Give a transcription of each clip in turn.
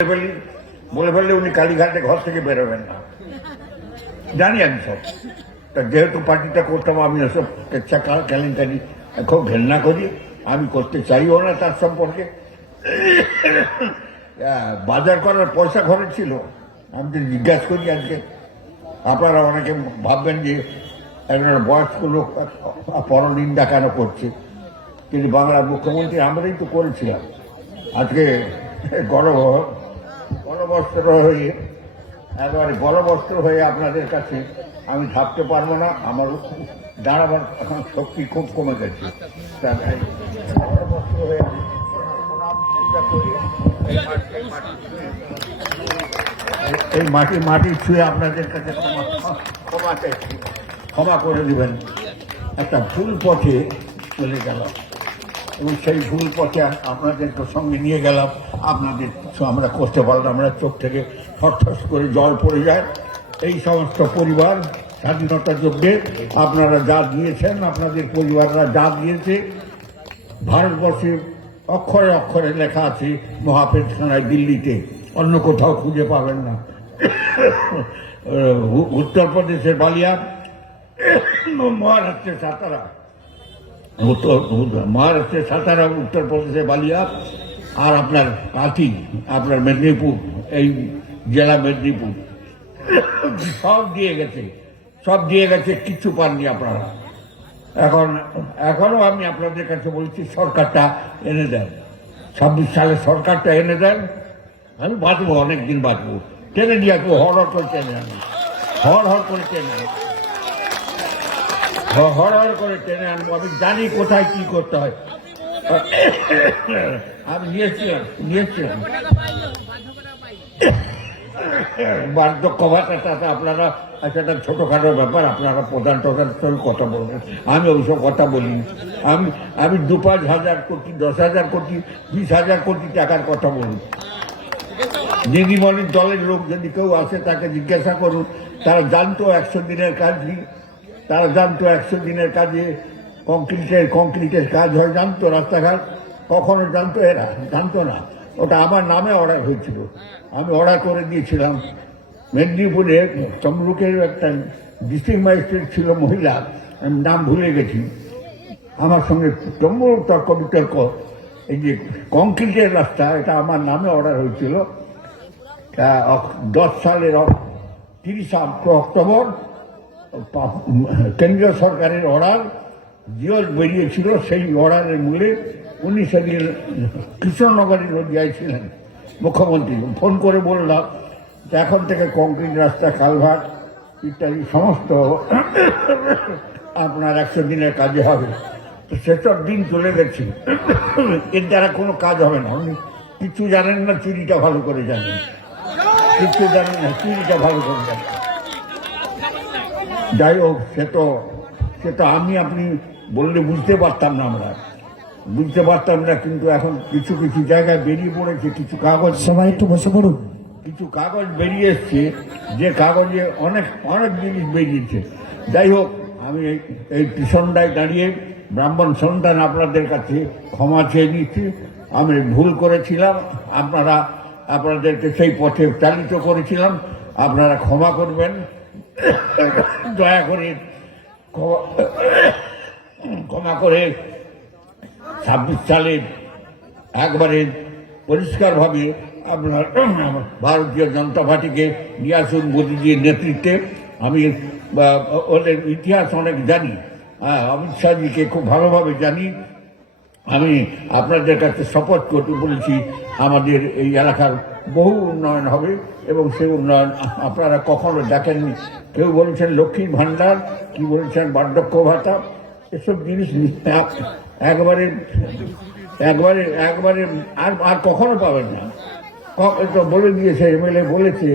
বলে ফেললে উনি কালীঘাটে ঘর থেকে বেরোবেন না, জানি আমি সব। তা যেহেতু পার্টিটা করতাম, আমি ওসব কেচ্ছা কেলেঙ্কারি খুব ঘেন্না করি, আমি করতে চাইও না তার সম্পর্কে। বাজার করার পয়সা ঘরে ছিল, আমি তো জিজ্ঞাসা করি আজকে। আপনারা অনেকে ভাববেন যে একজন বয়স্ক লোক পরনিন্দা কেন করছে, কিন্তু বাংলার মুখ্যমন্ত্রী আমরাই তো করেছিলাম। আজকে গণবস্ত্র হয়ে একেবারে গণবস্ত্র হয়ে আপনাদের কাছে আমি থাকতে পারবো না, আমার দাঁড়াবার শক্তি খুব কমে গেছে। গণবস্ত্র হয়ে এই মাটি ছুঁয়ে আপনাদের কাছে ক্ষমা চাইছি, ক্ষমা করে দেবেন। একটা ভুল পথে চলে গেলাম এবং সেই ভুল পথে আপনাদের সঙ্গে নিয়ে গেলাম, আপনাদের কিছু আমরা করতে পারলাম আমরা, চোখ থেকে ঠস করে জল পড়ে যায়। এই সমস্ত পরিবার স্বাধীনতা যুদ্ধে আপনারা যা দিয়েছেন, আপনাদের পরিবাররা যা দিয়েছে, ভারতবর্ষে অক্ষরে অক্ষরে লেখা আছে মহাপেটখানায় দিল্লিতে, অন্য কোথাও খুঁজে পাবেন না। উত্তরপ্রদেশের বালিয়া, মহারাষ্ট্রের সাতারা, মহারাষ্ট্রের সাতারা, উত্তরপ্রদেশের বালিয়া, আর আপনার কাঁথি, আপনার মেদিনীপুর, এই জেলা মেদিনীপুর, সব দিয়ে গেছে, কিচ্ছু পাননি আপনারা। এখনো আমি আপনাদের কাছে বলছি, সরকারটা এনে দেন, 26 সালে সরকারটা এনে দেন, আমি বাঁচবো, অনেকদিন বাঁচবো। টেনে দিয়ে আসবো, হর করে টেনে আনবো, হর করে টেনে আনবো, হর করে টেনে আনবো। আমি জানি কোথায় কি করতে হয়, আমি নিয়েছিলাম বার্ধক্য ভাতাটা আপনারা একটা ছোটখাটো ব্যাপার, আপনারা প্রধান সঙ্গে কথা বলবেন, আমি ওইসব কথা বলিনি। আমি 2-5 হাজার কোটি, 10,000 কোটি, 20,000 কোটি টাকার কথা বলি। দিদিমণির দলের লোক যদি কেউ আসে তাকে জিজ্ঞাসা করুন, তারা জানতো 100 দিনের কাজই, তারা জানতো 100 দিনের কাজে কংক্রিটের কাজ হয়, জানতো। রাস্তাঘাট কখনো জানতো এরা? জানতো না। ওটা আমার নামে অর্ডার হয়েছিল, আমি অর্ডার করে দিয়েছিলাম। মেদিনীপুরে তমলুকের একটা ডিস্ট্রিক্ট ম্যাজিস্ট্রেট ছিল মহিলা, আমি নাম ভুলে গেছি, আমার সঙ্গে তমলুক তর্ক বিতর্ক। এই যে কংক্রিটের রাস্তা, এটা আমার নামে অর্ডার হয়েছিল। 10 সালের 30 অক্টোবর কেন্দ্রীয় সরকারের অর্ডার জিও বেরিয়েছিল, সেই অর্ডারের মূলে উনি সেদিন কৃষ্ণনগরের নদিয়ায় ছিলেন মুখ্যমন্ত্রী। ফোন করে বললাম যে এখন থেকে কংক্রিট রাস্তা, কালভার্ট ইত্যাদি সমস্ত আপনার 100 দিনের কাজে হবে। তো সেসব দিন চলে গেছে, এর দ্বারা কোনো কাজ হবে না। উনি কিছু জানেন না, চুরিটা ভালো করে জানেন, কিছু জানেন না, চুরিটা ভালো করে জানেন। যাই হোক, সে তো আপনি বললে বুঝতে পারতাম না, আমরা বুঝতে পারতাম না। কিন্তু এখন কিছু জায়গায় বেরিয়ে পড়েছে, কিছু কাগজ, সবাই একটু বসে পড়ুন, কিছু কাগজ বেরিয়ে এসছে, যে কাগজে অনেক জিনিস বেরিয়েছে। যাই হোক, আমি এই পিছনটায় দাঁড়িয়ে ব্রাহ্মণ সন্তান আপনাদের কাছে ক্ষমা চেয়ে নিচ্ছি। আমি ভুল করেছিলাম, আপনাদেরকে সেই পথে চালিত করেছিলাম, আপনারা ক্ষমা করবেন, দয়া করে ক্ষমা করে 26 সালে একবারে পরিষ্কারভাবে আপনার ভারতীয় জনতা পার্টিকে নিয়ে আসুন মোদীজির নেতৃত্বে। আমি ওদের ইতিহাস অনেক জানি, অমিত শাহজিকে খুব ভালোভাবে জানি। আমি আপনাদের কাছে শপথ করতে বলেছি, আমাদের এই এলাকার বহু উন্নয়ন হবে এবং সেই উন্নয়ন আপনারা কখনো দেখেননি। কেউ বলেছেন লক্ষ্মীর ভাণ্ডার, কি বলেছেন বার্ধক্য ভাতা, এসব জিনিস একবারে আর কখনো পাবেন না। বলে দিয়েছে, এমএলএ বলেছে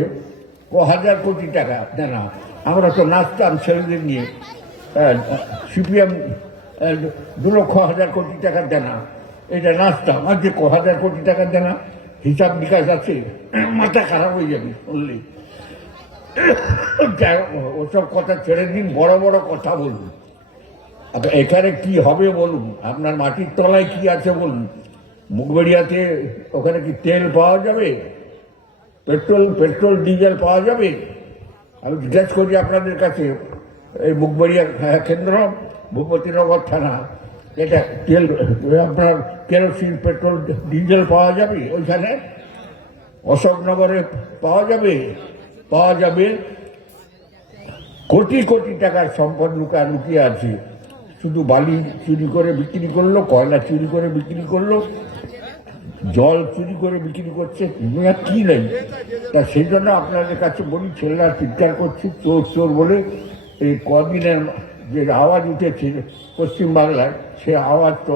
1000 কোটি টাকা দেনা। আমরা তো নাচতাম ছেলেদের নিয়ে, সিপিএম 2,00,000 কোটি টাকা দেনা, এটা নাচতাম। আর যে 1000 কোটি টাকা দেনা, হিসাব বিকাশ আছে, মাথা খারাপ হয়ে যাবে শুনলে। ওসব কথা ছেড়ে দিন, বড় বড় কথা বলুন। এখানে কি হবে বলুন, আপনার মাটির তলায় কি আছে বলুন। মুখবেড়িয়াতে ওখানে কি তেল পাওয়া যাবে? পেট্রোল ডিজেল পাওয়া যাবে? আমি জিজ্ঞেস করি আপনাদের কাছে, এই মুখবাড়িয়া কেন্দ্র, ভূপতিনগর থানা, এটা তেল আপনার কেরোসিন, পেট্রোল, ডিজেল পাওয়া যাবে ওইখানে? অশোকনগরে পাওয়া যাবে? পাওয়া যাবে। কোটি কোটি টাকার সম্পদ লুকিয়ে আছে। শুধু বালি চুরি করে বিক্রি করলো, কয়লা চুরি করে বিক্রি করলো, জল চুরি করে বিক্রি করছে, কি নেই। তা সেই জন্য আপনাদের কাছে বলি, ছেলেরা চিৎকার করছে চোর চোর বলে। এই কদিনের যে আওয়াজ উঠেছে পশ্চিমবাংলায়, সে আওয়াজ তো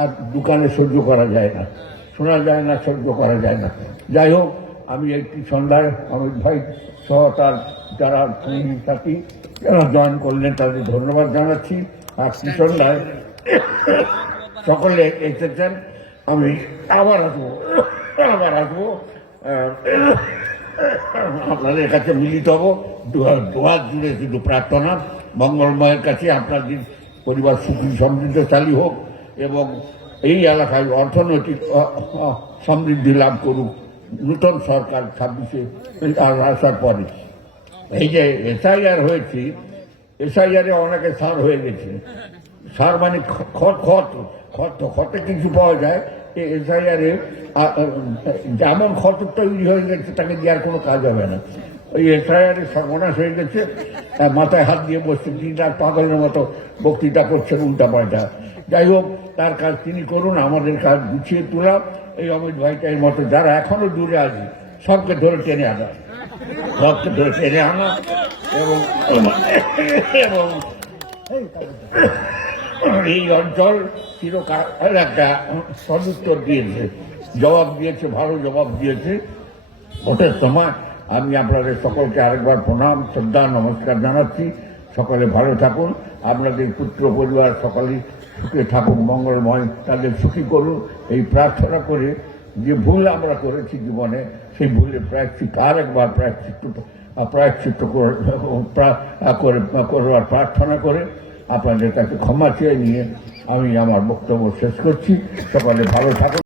আর দোকানে সহ্য করা যায় না, শোনা যায় না, সহ্য করা যায় না। যাই হোক, আমি একটি সন্ধ্যায় অমিত ভাই সহ তার যারা সঙ্গী সাথী যারা জয়েন করলেন তাদের ধন্যবাদ জানাচ্ছি। আর সন্ধ্যায় সকলে এসেছেন। আমি আবার আসবো আপনাদের কাছে মিলিত হব। দুহাত জুড়ে শুধু প্রার্থনা, মঙ্গলময়ের কাছে আপনাদের পরিবার সুখী সমৃদ্ধশালী হোক এবং এই এলাকায় অর্থনৈতিক সমৃদ্ধি লাভ করুক নূতন সরকার 26-এ আসার পরে। এই যে এসআইআর হয়েছে, এসআইআরে অনেকে সার হয়ে গেছে। সার মানে খতে কিছু পাওয়া যায়। এসআইআরে যেমন খত তৈরি হয়ে গেছে তাকে দেওয়ার কোনো কাজ হবে না। ওই এসআইআরে সর্বনাশ হয়ে গেছে, মাথায় হাত দিয়ে বসছে, তিনি আর পাগলের মতো বক্তৃতা করছেন উল্টা পাল্টা। যাই হোক, তার কাজ তিনি করুন, আমাদের কাজ গুছিয়ে তোলা। এই অমিত ভাইটার মতো যারা এখনো দূরে আছে সবকে ধরে টেনে আনা, এবং এই অঞ্চল চিরকাল একটা সদুত্তর দিয়েছে, জবাব দিয়েছে, ভালো জবাব দিয়েছে। ভোটের সময় আমি আপনাদের সকলকে আরেকবার প্রণাম, শ্রদ্ধা, নমস্কার জানাচ্ছি। সকলে ভালো থাকুন, আপনাদের পুত্র পরিবার সকলেই সুখে থাকুন, মঙ্গলময় তাদের সুখী করুন এই প্রার্থনা করে। যে ভুল আমরা করেছি জীবনে, সেই ভুলের আরেকবার প্রায়শ্চিত্ত করবার প্রার্থনা করে আপনাদের কাছে ক্ষমা চেয়ে নিয়ে আমি আমার বক্তব্য শেষ করছি। সকলে ভালো থাকুন।